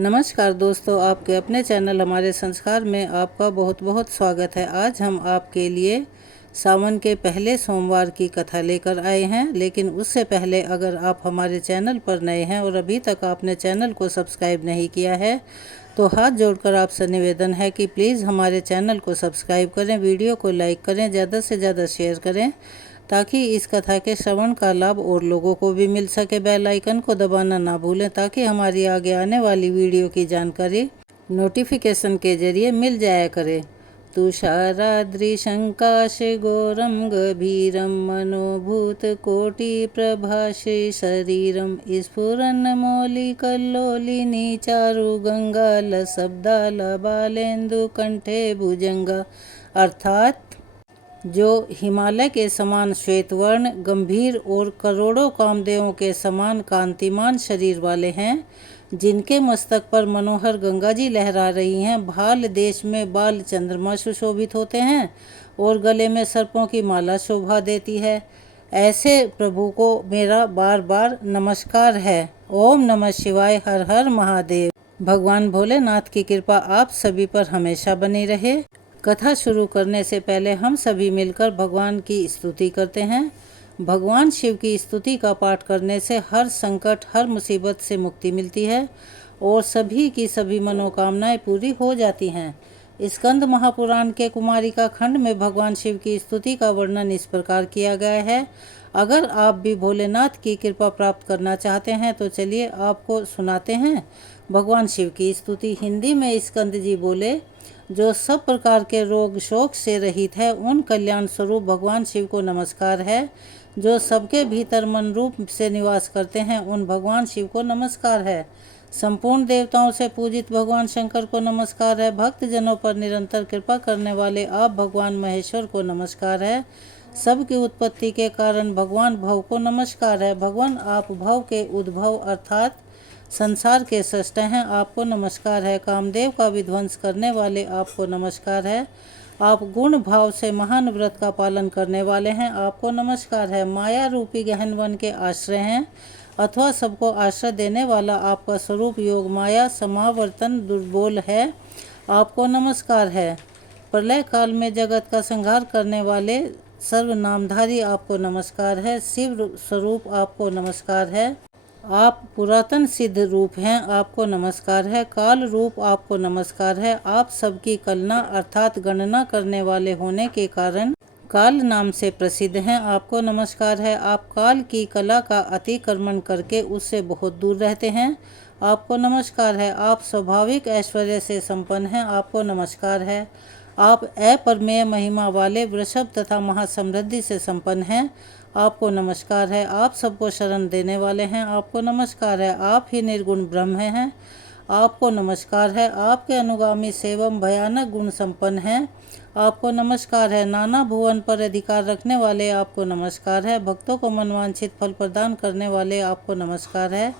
नमस्कार दोस्तों, आपके अपने चैनल हमारे संस्कार में आपका बहुत बहुत स्वागत है। आज हम आपके लिए सावन के पहले सोमवार की कथा लेकर आए हैं। लेकिन उससे पहले अगर आप हमारे चैनल पर नए हैं और अभी तक आपने चैनल को सब्सक्राइब नहीं किया है तो हाथ जोड़कर आपसे निवेदन है कि प्लीज़ हमारे चैनल को सब्सक्राइब करें, वीडियो को लाइक करें, ज़्यादा से ज़्यादा शेयर करें ताकि इस कथा के श्रवण का लाभ और लोगों को भी मिल सके। बेल आइकन को दबाना ना भूलें ताकि हमारी आगे आने वाली वीडियो की जानकारी नोटिफिकेशन के जरिए मिल जाया करे। तुषाराद्रिशङ्काशे घोरं गभीरं मनोभूत कोटि प्रभासे शरीरं स्फुरन्मौलिकल्लोलिनी चारु गंगालशब्दालबालेन्दु कंठे भुजंगा। अर्थात जो हिमालय के समान श्वेतवर्ण, गंभीर और करोड़ों कामदेवों के समान कांतिमान शरीर वाले हैं, जिनके मस्तक पर मनोहर गंगा जी लहरा रही हैं, भाल देश में बाल चंद्रमा सुशोभित होते हैं और गले में सर्पों की माला शोभा देती है, ऐसे प्रभु को मेरा बार बार नमस्कार है। ओम नमः शिवाय। हर हर महादेव। भगवान भोलेनाथ की कृपा आप सभी पर हमेशा बनी रहे। कथा शुरू करने से पहले हम सभी मिलकर भगवान की स्तुति करते हैं। भगवान शिव की स्तुति का पाठ करने से हर संकट, हर मुसीबत से मुक्ति मिलती है और सभी की सभी मनोकामनाएं पूरी हो जाती हैं। स्कंद महापुराण के कुमारिका खंड में भगवान शिव की स्तुति का वर्णन इस प्रकार किया गया है। अगर आप भी भोलेनाथ की कृपा प्राप्त करना चाहते हैं तो चलिए आपको सुनाते हैं भगवान शिव की स्तुति। हिंदी में स्कंद जी बोले, जो सब प्रकार के रोग शोक से रहित है उन कल्याण स्वरूप भगवान शिव को नमस्कार है। जो सबके भीतर मन रूप से निवास करते हैं उन भगवान शिव को नमस्कार है। संपूर्ण देवताओं से पूजित भगवान शंकर को नमस्कार है। भक्त जनों पर निरंतर कृपा करने वाले आप भगवान महेश्वर को नमस्कार है। सबकी उत्पत्ति के कारण भगवान भव को नमस्कार है। भगवान आप भव के उद्भव अर्थात संसार के सृष्टा हैं, आपको नमस्कार है। कामदेव का विध्वंस करने वाले आपको नमस्कार है। आप गुण भाव से महान व्रत का पालन करने वाले हैं, आपको नमस्कार है। माया रूपी गहन वन के आश्रय हैं अथवा सबको आश्रय देने वाला आपका स्वरूप योग माया समावर्तन दुर्बोल है, आपको नमस्कार है। प्रलय काल में जगत का संहार करने वाले सर्वनामधारी आपको नमस्कार है। शिव स्वरूप आपको नमस्कार है। आप पुरातन सिद्ध रूप हैं, आपको नमस्कार है। काल रूप आपको नमस्कार है। आप सबकी कलना अर्थात गणना करने वाले होने के कारण काल नाम से प्रसिद्ध हैं, आपको नमस्कार है। आप काल की कला का अतिक्रमण करके उससे बहुत दूर रहते हैं, आपको नमस्कार है। आप स्वाभाविक ऐश्वर्य से संपन्न हैं, आपको नमस्कार है। आप अपरमेय महिमा वाले वृषभ तथा महासमृद्धि से संपन्न हैं, आपको नमस्कार है। आप सबको शरण देने वाले हैं, आपको नमस्कार है। आप ही निर्गुण ब्रह्म हैं, आपको नमस्कार है। आपके अनुगामी सेवम भयानक गुण संपन्न हैं, आपको नमस्कार है। नाना भुवन पर अधिकार रखने वाले आपको नमस्कार है। भक्तों को मनवांछित फल प्रदान करने वाले आपको नमस्कार है।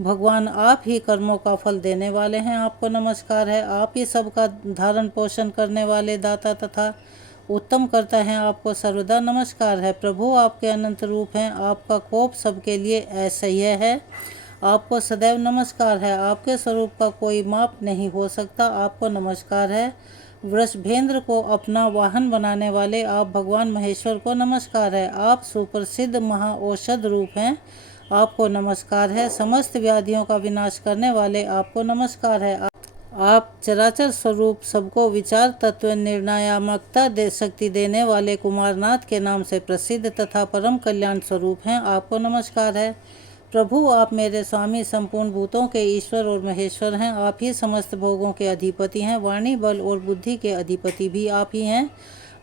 भगवान आप ही कर्मों का फल देने वाले हैं, आपको नमस्कार है। आप ही सबका धारण पोषण करने वाले दाता तथा उत्तम करता है, आपको सर्वदा नमस्कार है। प्रभु आपके अनंत रूप हैं, आपका कोप सबके लिए असह्य है, आपको सदैव नमस्कार है। आपके स्वरूप का कोई माप नहीं हो सकता, आपको नमस्कार है। वृषभेंद्र को अपना वाहन बनाने वाले आप भगवान महेश्वर को नमस्कार है। आप सुप्रसिद्ध महाऔषध रूप हैं, आपको नमस्कार है। समस्त व्याधियों का विनाश करने वाले आपको नमस्कार है। आप चराचर स्वरूप सबको विचार तत्व निर्णयात्मकता शक्ति देने वाले कुमारनाथ के नाम से प्रसिद्ध तथा परम कल्याण स्वरूप हैं, आपको नमस्कार है। प्रभु आप मेरे स्वामी संपूर्ण भूतों के ईश्वर और महेश्वर हैं, आप ही समस्त भोगों के अधिपति हैं। वाणी बल और बुद्धि के अधिपति भी आप ही हैं।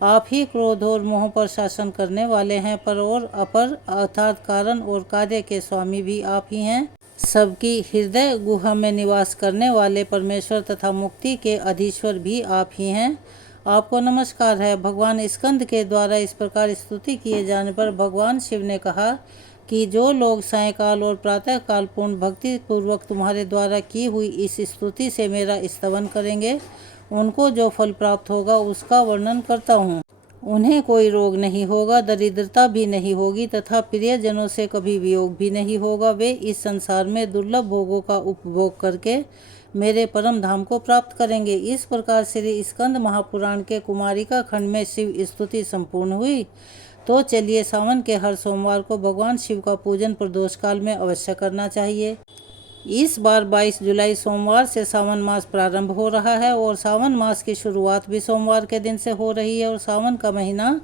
आप ही क्रोध और मोह पर शासन करने वाले हैं। पर और अपर अर्थात कारण और कार्य के स्वामी भी आप ही हैं। सबकी हृदय गुहा में निवास करने वाले परमेश्वर तथा मुक्ति के अधीश्वर भी आप ही हैं, आपको नमस्कार है। भगवान स्कंद के द्वारा इस प्रकार स्तुति किए जाने पर भगवान शिव ने कहा कि जो लोग सायंकाल और प्रातः काल पूर्ण भक्ति पूर्वक तुम्हारे द्वारा की हुई इस स्तुति से मेरा स्तवन करेंगे, उनको जो फल प्राप्त होगा उसका वर्णन करता हूँ। उन्हें कोई रोग नहीं होगा, दरिद्रता भी नहीं होगी तथा प्रियजनों से कभी वियोग भी नहीं होगा। वे इस संसार में दुर्लभ भोगों का उपभोग करके मेरे परम धाम को प्राप्त करेंगे। इस प्रकार श्री स्कंद महापुराण के कुमारिका खंड में शिव स्तुति संपूर्ण हुई। तो चलिए सावन के हर सोमवार को भगवान शिव का पूजन प्रदोष काल में अवश्य करना चाहिए। इस बार 22 जुलाई सोमवार से सावन मास प्रारंभ हो रहा है और सावन मास की शुरुआत भी सोमवार के दिन से हो रही है और सावन का महीना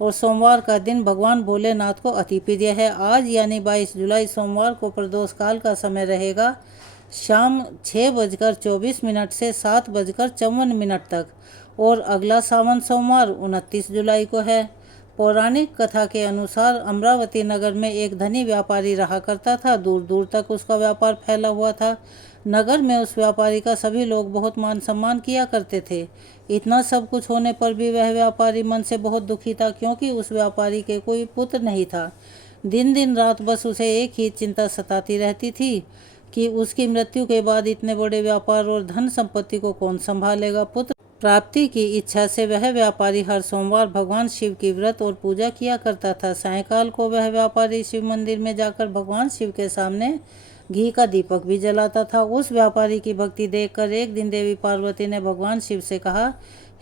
और सोमवार का दिन भगवान भोलेनाथ को अति प्रिय है। आज यानी 22 जुलाई सोमवार को प्रदोष काल का समय रहेगा शाम 6:24 से 7:54 तक और अगला सावन सोमवार 29 जुलाई को है। पौराणिक कथा के अनुसार अमरावती नगर में एक धनी व्यापारी रहा करता था। दूर दूर तक उसका व्यापार फैला हुआ था। नगर में उस व्यापारी का सभी लोग बहुत मान सम्मान किया करते थे। इतना सब कुछ होने पर भी वह व्यापारी मन से बहुत दुखी था, क्योंकि उस व्यापारी के कोई पुत्र नहीं था। दिन दिन रात बस उसे एक ही चिंता सताती रहती थी कि उसकी मृत्यु के बाद इतने बड़े व्यापार और धन संपत्ति को कौन संभालेगा। पुत्र प्राप्ति की इच्छा से वह व्यापारी हर सोमवार भगवान शिव की व्रत और पूजा किया करता था। सायंकाल को वह व्यापारी शिव मंदिर में जाकर भगवान शिव के सामने घी का दीपक भी जलाता था। उस व्यापारी की भक्ति देखकर एक दिन देवी पार्वती ने भगवान शिव से कहा,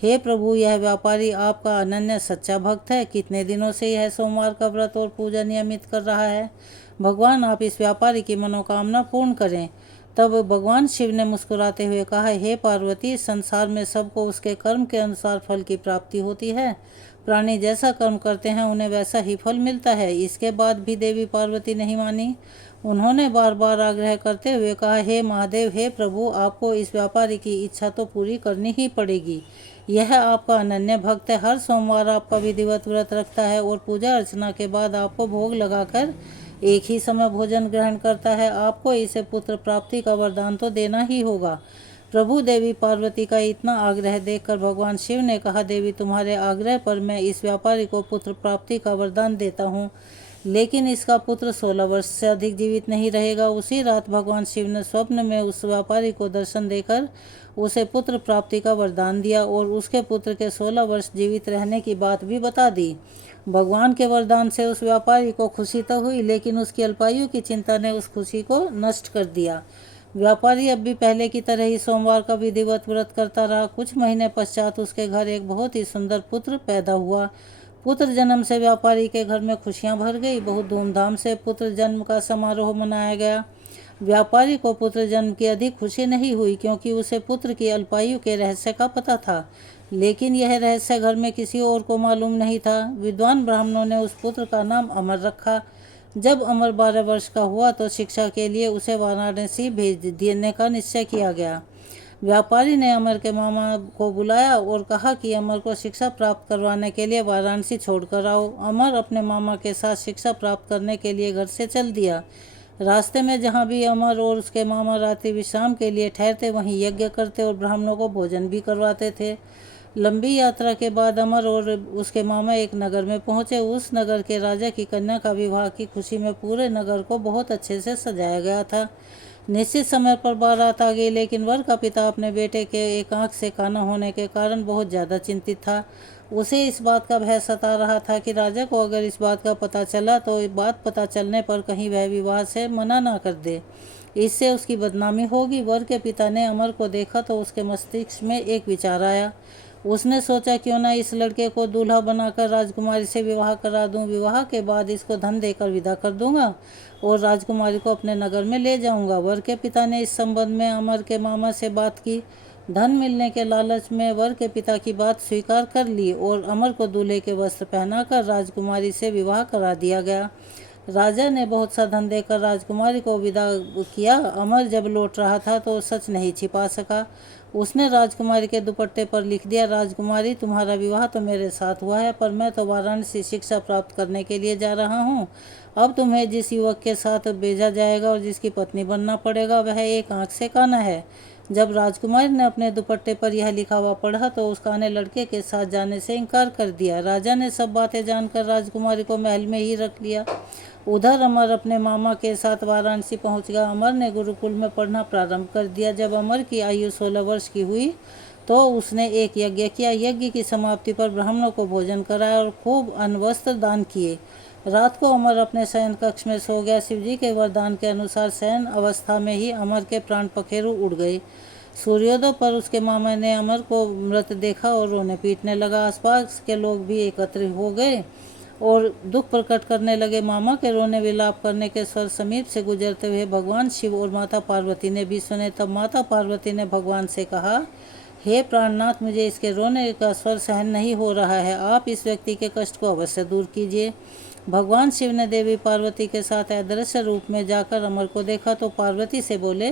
हे प्रभु, यह व्यापारी आपका अनन्य सच्चा भक्त है। कितने दिनों से यह सोमवार का व्रत और पूजा नियमित कर रहा है। भगवान आप इस व्यापारी की मनोकामना पूर्ण करें। तब भगवान शिव ने मुस्कुराते हुए कहा, हे पार्वती, संसार में सबको उसके कर्म के अनुसार फल की प्राप्ति होती है। प्राणी जैसा कर्म करते हैं उन्हें वैसा ही फल मिलता है। इसके बाद भी देवी पार्वती नहीं मानी। उन्होंने बार बार आग्रह करते हुए कहा, हे महादेव, हे प्रभु, आपको इस व्यापारी की इच्छा तो पूरी करनी ही पड़ेगी। यह आपका अनन्य भक्त है। हर सोमवार आपका विधिवत व्रत रखता है और पूजा अर्चना के बाद आपको भोग लगाकर एक ही समय भोजन ग्रहण करता है। आपको इसे पुत्र प्राप्ति का वरदान तो देना ही होगा। प्रभु देवी पार्वती का इतना आग्रह देखकर भगवान शिव ने कहा, देवी, तुम्हारे आग्रह पर मैं इस व्यापारी को पुत्र प्राप्ति का वरदान देता हूँ, लेकिन इसका पुत्र 16 वर्ष से अधिक जीवित नहीं रहेगा। उसी रात भगवान शिव ने स्वप्न में उस व्यापारी को दर्शन देकर उसे पुत्र प्राप्ति का वरदान दिया और उसके पुत्र के 16 वर्ष जीवित रहने की बात भी बता दी। भगवान के वरदान से उस व्यापारी को खुशी तो हुई, लेकिन उसकी अल्पायु की चिंता ने उस खुशी को नष्ट कर दिया। व्यापारी अब भी पहले की तरह ही सोमवार का विधिवत व्रत करता रहा। कुछ महीने पश्चात उसके घर एक बहुत ही सुंदर पुत्र पैदा हुआ। पुत्र जन्म से व्यापारी के घर में खुशियां भर गई। बहुत धूमधाम से पुत्र जन्म का समारोह मनाया गया। व्यापारी को पुत्र जन्म की अधिक खुशी नहीं हुई, क्योंकि उसे पुत्र की अल्पायु के रहस्य का पता था, लेकिन यह रहस्य घर में किसी और को मालूम नहीं था। विद्वान ब्राह्मणों ने उस पुत्र का नाम अमर रखा। जब अमर 12 वर्ष का हुआ तो शिक्षा के लिए उसे वाराणसी भेज देने का निश्चय किया गया। व्यापारी ने अमर के मामा को बुलाया और कहा कि अमर को शिक्षा प्राप्त करवाने के लिए वाराणसी छोड़कर आओ। अमर अपने मामा के साथ शिक्षा प्राप्त करने के लिए घर से चल दिया। रास्ते में जहाँ भी अमर और उसके मामा रात्रि विश्राम के लिए ठहरते, वहीं यज्ञ करते और ब्राह्मणों को भोजन भी करवाते थे। लंबी यात्रा के बाद अमर और उसके मामा एक नगर में पहुंचे। उस नगर के राजा की कन्या का विवाह की खुशी में पूरे नगर को बहुत अच्छे से सजाया गया था। निश्चित समय पर बारात आ गई, लेकिन वर का पिता अपने बेटे के एक आंख से काना होने के कारण बहुत ज़्यादा चिंतित था। उसे इस बात का भय सता रहा था कि राजा को अगर इस बात का पता चला तो बात पता चलने पर कहीं वह विवाह से मना ना कर दे, इससे उसकी बदनामी होगी। वर के पिता ने अमर को देखा तो उसके मस्तिष्क में एक विचार आया। उसने सोचा, क्यों ना इस लड़के को दूल्हा बनाकर राजकुमारी से विवाह करा दूं। विवाह के बाद इसको धन देकर विदा कर दूंगा और राजकुमारी को अपने नगर में ले जाऊंगा। वर के पिता ने इस संबंध में अमर के मामा से बात की। धन मिलने के लालच में वर के पिता की बात स्वीकार कर ली और अमर को दूल्हे के वस्त्र पहनाकर राजकुमारी से विवाह करा दिया गया। राजा ने बहुत सा धन देकर राजकुमारी को विदा किया। अमर जब लौट रहा था तो सच नहीं छिपा सका। उसने राजकुमारी के दुपट्टे पर लिख दिया, राजकुमारी, तुम्हारा विवाह तो मेरे साथ हुआ है, पर मैं तो वाराणसी शिक्षा प्राप्त करने के लिए जा रहा हूँ। अब तुम्हें जिस युवक के साथ भेजा जाएगा और जिसकी पत्नी बनना पड़ेगा, वह एक आंख से काना है। जब राजकुमारी ने अपने दुपट्टे पर यह लिखा हुआ पढ़ा तो उस काने लड़के के साथ जाने से इनकार कर दिया। राजा ने सब बातें जानकर राजकुमारी को महल में ही रख लिया। उधर अमर अपने मामा के साथ वाराणसी पहुंच गया। अमर ने गुरुकुल में पढ़ना प्रारंभ कर दिया। जब अमर की आयु 16 वर्ष की हुई तो उसने एक यज्ञ किया। यज्ञ की समाप्ति पर ब्राह्मणों को भोजन कराया और खूब अन्न वस्त्र दान किए। रात को अमर अपने शयन कक्ष में सो गया। शिवजी के वरदान के अनुसार शयन अवस्था में ही अमर के प्राण पखेरु उड़ गए। सूर्योदय पर उसके मामा ने अमर को मृत देखा और रोने पीटने लगा। आसपास के लोग भी एकत्र हो गए और दुख प्रकट करने लगे। मामा के रोने विलाप करने के स्वर समीप से गुजरते हुए भगवान शिव और माता पार्वती ने भी सुने। तब माता पार्वती ने भगवान से कहा, हे प्राणनाथ, मुझे इसके रोने का स्वर सहन नहीं हो रहा है, आप इस व्यक्ति के कष्ट को अवश्य दूर कीजिए। भगवान शिव ने देवी पार्वती के साथ अदृश्य रूप में जाकर अमर को देखा तो पार्वती से बोले,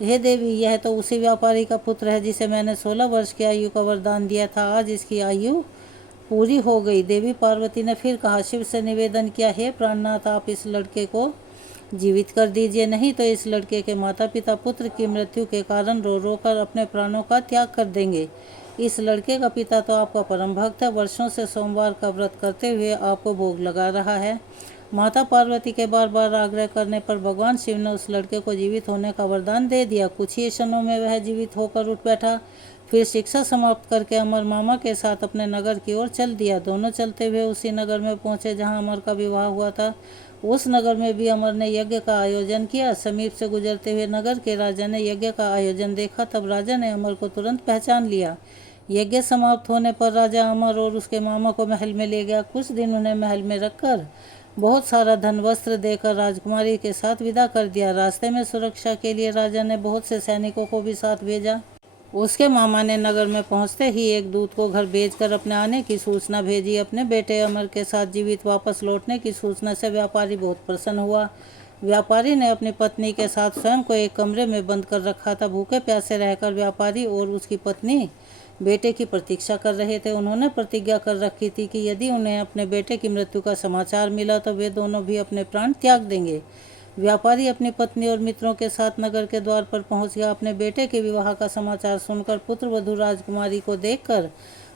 हे देवी, यह तो उसी व्यापारी का पुत्र है जिसे मैंने 16 वर्ष की आयु का वरदान दिया था। आज इसकी आयु पूरी हो गई। देवी पार्वती ने फिर कहा, शिव से निवेदन किया, हे प्राणनाथ, आप इस लड़के को जीवित कर दीजिए, नहीं तो इस लड़के के माता पिता पुत्र की मृत्यु के कारण रो रो कर अपने प्राणों का त्याग कर देंगे। इस लड़के का पिता तो आपका परम भक्त है, वर्षों से सोमवार का व्रत करते हुए आपको भोग लगा रहा है। माता पार्वती के बार बार आग्रह करने पर भगवान शिव ने उस लड़के को जीवित होने का वरदान दे दिया। कुछ ही क्षणों में वह जीवित होकर उठ बैठा। फिर शिक्षा समाप्त करके अमर मामा के साथ अपने नगर की ओर चल दिया। दोनों चलते हुए उसी नगर में पहुंचे जहां अमर का विवाह हुआ था। उस नगर में भी अमर ने यज्ञ का आयोजन किया। समीप से गुजरते हुए नगर के राजा ने यज्ञ का आयोजन देखा। तब राजा ने अमर को तुरंत पहचान लिया। यज्ञ समाप्त होने पर राजा अमर और उसके मामा को महल में ले गया। कुछ दिन उन्हें महल में रखकर बहुत सारा धन वस्त्र देकर राजकुमारी के साथ विदा कर दिया। रास्ते में सुरक्षा के लिए राजा ने बहुत से सैनिकों को भी साथ भेजा। उसके मामा ने नगर में पहुंचते ही एक दूत को घर भेजकर अपने आने की सूचना भेजी। अपने बेटे अमर के साथ जीवित वापस लौटने की सूचना से व्यापारी बहुत प्रसन्न हुआ। व्यापारी ने अपनी पत्नी के साथ स्वयं को एक कमरे में बंद कर रखा था। भूखे प्यासे रहकर व्यापारी और उसकी पत्नी बेटे की प्रतीक्षा कर रहे थे। उन्होंने प्रतिज्ञा कर रखी थी कि यदि उन्हें अपने बेटे की मृत्यु का समाचार मिला तो वे दोनों भी अपने प्राण त्याग देंगे। व्यापारी अपनी पत्नी और मित्रों के साथ नगर के द्वार पर पहुंच गया। अपने बेटे के विवाह का समाचार सुनकर पुत्र वधू राजकुमारी को देखकर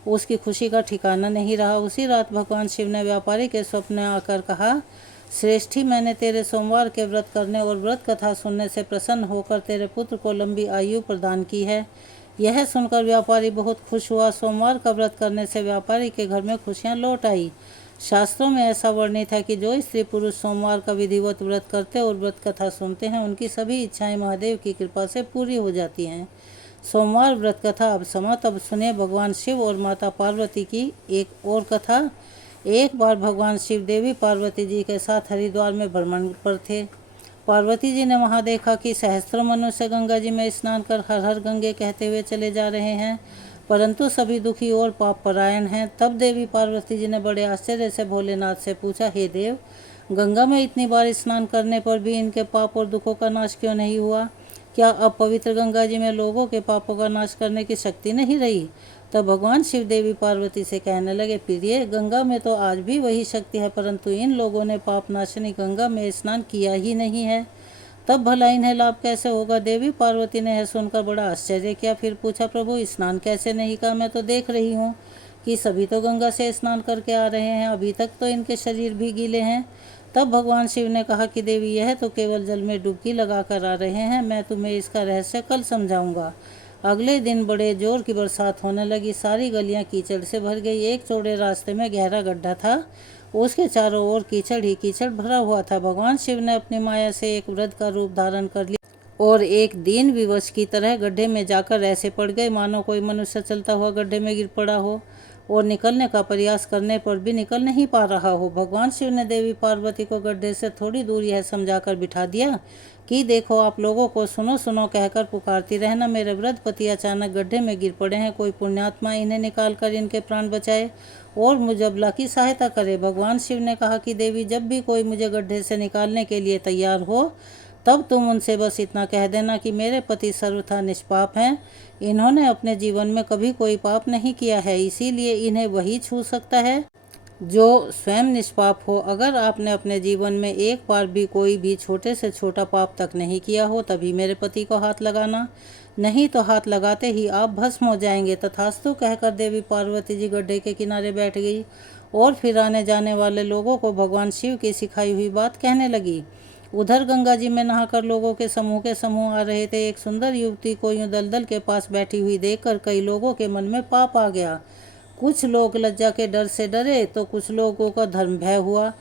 उसकी खुशी का ठिकाना नहीं रहा। उसी रात भगवान शिव ने व्यापारी के स्वप्न में आकर कहा, श्रेष्ठी, मैंने तेरे सोमवार के व्रत करने और व्रत कथा सुनने से प्रसन्न होकर तेरे पुत्र को लंबी आयु प्रदान की है। यह सुनकर व्यापारी बहुत खुश हुआ। सोमवार का व्रत करने से व्यापारी के घर में खुशियां लौट आई। शास्त्रों में ऐसा वर्णित है कि जो स्त्री पुरुष सोमवार का विधिवत व्रत करते और व्रत कथा सुनते हैं, उनकी सभी इच्छाएं महादेव की कृपा से पूरी हो जाती हैं। सोमवार व्रत कथा अब समाप्त। अब सुनिए भगवान शिव और माता पार्वती की एक और कथा। एक बार भगवान शिव देवी पार्वती जी के साथ हरिद्वार में भ्रमण पर थे। पार्वती जी ने वहां देखा कि सहस्त्रों मनुष्य गंगा जी में स्नान कर हर हर गंगे कहते हुए चले जा रहे हैं, परंतु सभी दुखी और पाप परायण हैं। तब देवी पार्वती जी ने बड़े आश्चर्य से भोलेनाथ से पूछा, हे देव, गंगा में इतनी बार स्नान करने पर भी इनके पाप और दुखों का नाश क्यों नहीं हुआ? क्या अब पवित्र गंगा जी में लोगों के पापों का नाश करने की शक्ति नहीं रही? तब भगवान शिव देवी पार्वती से कहने लगे, प्रिय, गंगा में तो आज भी वही शक्ति है, परंतु इन लोगों ने पाप नाशनी गंगा में स्नान किया ही नहीं है, तब भला इन्हें लाभ कैसे होगा? देवी पार्वती ने यह सुनकर बड़ा आश्चर्य किया। फिर पूछा, प्रभु, स्नान कैसे नहीं का? मैं तो देख रही हूँ कि सभी तो गंगा से स्नान करके आ रहे हैं, अभी तक तो इनके शरीर भी गीले हैं। तब भगवान शिव ने कहा कि देवी, यह तो केवल जल में डुबकी लगा कर आ रहे हैं, मैं तुम्हें इसका रहस्य कल समझाऊंगा। अगले दिन बड़े जोर की बरसात होने लगी। सारी गलियां कीचड़ से भर गई। एक चौड़े रास्ते में गहरा गड्ढा था, उसके चारों ओर कीचड़ ही कीचड़ भरा हुआ था। भगवान शिव ने अपनी माया से एक वृद्ध का रूप धारण कर लिया और एक दीन विवश की तरह गड्ढे में जाकर ऐसे पड़ गए मानो कोई मनुष्य चलता हुआ गड्ढे में गिर पड़ा हो और निकलने का प्रयास करने पर भी निकल नहीं पा रहा हो। भगवान शिव ने देवी पार्वती को गड्ढे से थोड़ी दूर यह समझाकर बिठा दिया कि देखो, आप लोगों को सुनो सुनो कहकर पुकारती रहना। मेरे वृद्ध पति अचानक गड्ढे में गिर पड़े हैं, कोई पुण्यात्मा इन्हें निकाल कर इनके प्राण बचाए और मुजबला की सहायता करे। भगवान शिव ने कहा कि देवी, जब भी कोई मुझे गड्ढे से निकालने के लिए तैयार हो, तब तुम उनसे बस इतना कह देना कि मेरे पति सर्वथा निष्पाप हैं, इन्होंने अपने जीवन में कभी कोई पाप नहीं किया है, इसीलिए इन्हें वही छू सकता है जो स्वयं निष्पाप हो। अगर आपने अपने जीवन में एक बार भी कोई भी छोटे से छोटा पाप तक नहीं किया हो, तभी मेरे पति को हाथ लगाना, नहीं तो हाथ लगाते ही आप भस्म हो जाएंगे। तथास्तु कहकर देवी पार्वती जी गड्ढे के किनारे बैठ गई और फिर आने जाने वाले लोगों को भगवान शिव की सिखाई हुई बात कहने लगी। उधर गंगा जी में नहाकर लोगों के समूह आ रहे थे। एक सुंदर युवती को यूं दलदल के पास बैठी हुई देखकर कई लोगों के मन में पाप आ गया। कुछ लोग लज्जा के डर से डरे तो कुछ लोगों का धर्म भय हुआ।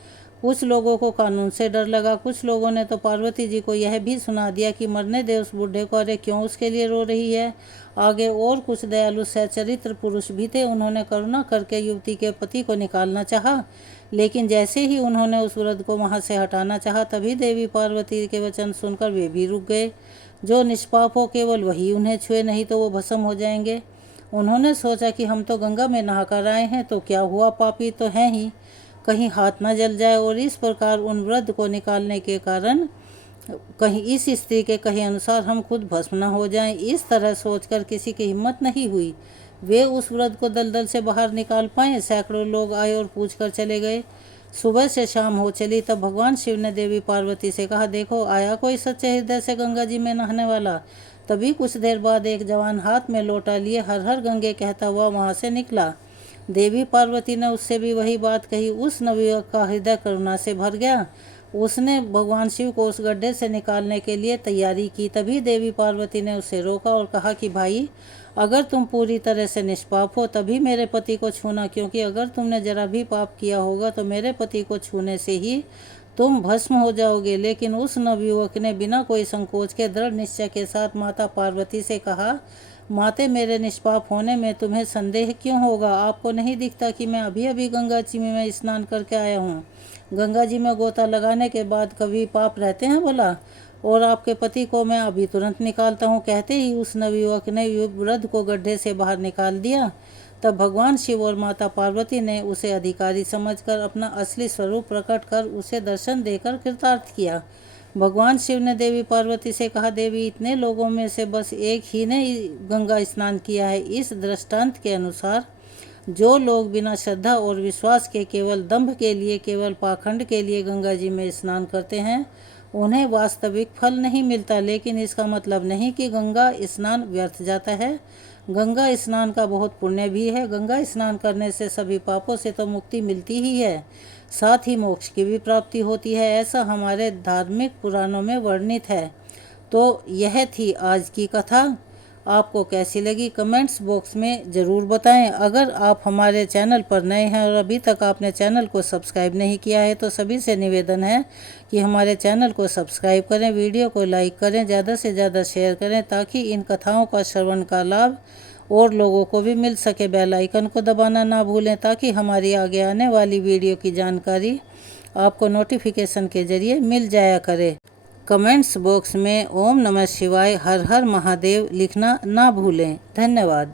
कुछ लोगों को कानून से डर लगा। कुछ लोगों ने तो पार्वती जी को यह भी सुना दिया कि मरने दे उस बूढ़े को, अरे क्यों उसके लिए रो रही है। आगे और कुछ दयालु सच्चरित्र पुरुष भी थे। उन्होंने करुणा करके युवती के पति को निकालना चाहा, लेकिन जैसे ही उन्होंने उस वृद्ध को वहां से हटाना चाहा, तभी देवी पार्वती के वचन सुनकर वे भी रुक गए। जो निष्पाप हो केवल वही उन्हें छुए, नहीं तो वो भस्म हो जाएंगे। उन्होंने सोचा कि हम तो गंगा में नहाकर आए हैं, तो क्या हुआ, पापी तो हैं ही, कहीं हाथ न जल जाए। और इस प्रकार उन वृद्ध को निकालने के कारण कहीं इस स्त्री के कहे अनुसार हम खुद भस्म न हो जाएं। इस तरह सोचकर किसी की हिम्मत नहीं हुई वे उस वृद्ध को दलदल से बाहर निकाल पाए। सैकड़ों लोग आए और पूछकर चले गए। सुबह से शाम हो चली, तब भगवान शिव ने देवी पार्वती से कहा, देखो आया कोई सच्चे हृदय से गंगा जी में नहाने वाला। तभी कुछ देर बाद एक जवान हाथ में लोटा लिए हर हर गंगे कहता हुआ वहां से निकला। देवी पार्वती ने उससे भी वही बात कही। उस नवयुवक का हृदय करुणा से भर गया। उसने भगवान शिव को उस गड्ढे से निकालने के लिए तैयारी की। तभी देवी पार्वती ने उसे रोका और कहा कि भाई, अगर तुम पूरी तरह से निष्पाप हो तभी मेरे पति को छूना, क्योंकि अगर तुमने जरा भी पाप किया होगा तो मेरे पति को छूने से ही तुम भस्म हो जाओगे। लेकिन उस नवयुवक ने बिना कोई संकोच के दृढ़ निश्चय के साथ माता पार्वती से कहा, माते, मेरे निष्पाप होने में तुम्हें संदेह क्यों होगा? आपको नहीं दिखता कि मैं अभी अभी गंगा जी में स्नान करके आया हूँ? गंगा जी में गोता लगाने के बाद कभी पाप रहते हैं भला? और आपके पति को मैं अभी तुरंत निकालता हूँ। कहते ही उस नवयुवक ने वृद्ध को गड्ढे से बाहर निकाल दिया। तब भगवान शिव और माता पार्वती ने उसे अधिकारी समझकर अपना असली स्वरूप प्रकट कर उसे दर्शन देकर कृतार्थ किया। भगवान शिव ने देवी पार्वती से कहा, देवी, इतने लोगों में से बस एक ही ने गंगा स्नान किया है। इस दृष्टांत के अनुसार जो लोग बिना श्रद्धा और विश्वास के, केवल दंभ के लिए, केवल पाखंड के लिए गंगा जी में स्नान करते हैं, उन्हें वास्तविक फल नहीं मिलता। लेकिन इसका मतलब नहीं कि गंगा स्नान व्यर्थ जाता है। गंगा स्नान का बहुत पुण्य भी है। गंगा स्नान करने से सभी पापों से तो मुक्ति मिलती ही है, साथ ही मोक्ष की भी प्राप्ति होती है। ऐसा हमारे धार्मिक पुराणों में वर्णित है। तो यह थी आज की कथा। आपको कैसी लगी कमेंट्स बॉक्स में ज़रूर बताएं। अगर आप हमारे चैनल पर नए हैं और अभी तक आपने चैनल को सब्सक्राइब नहीं किया है तो सभी से निवेदन है कि हमारे चैनल को सब्सक्राइब करें, वीडियो को लाइक करें, ज़्यादा से ज़्यादा शेयर करें ताकि इन कथाओं का श्रवण का लाभ और लोगों को भी मिल सके। बेल आइकन को दबाना ना भूलें ताकि हमारी आगे आने वाली वीडियो की जानकारी आपको नोटिफिकेशन के जरिए मिल जाया करे। कमेंट्स बॉक्स में ओम नमः शिवाय, हर हर महादेव लिखना ना भूलें। धन्यवाद।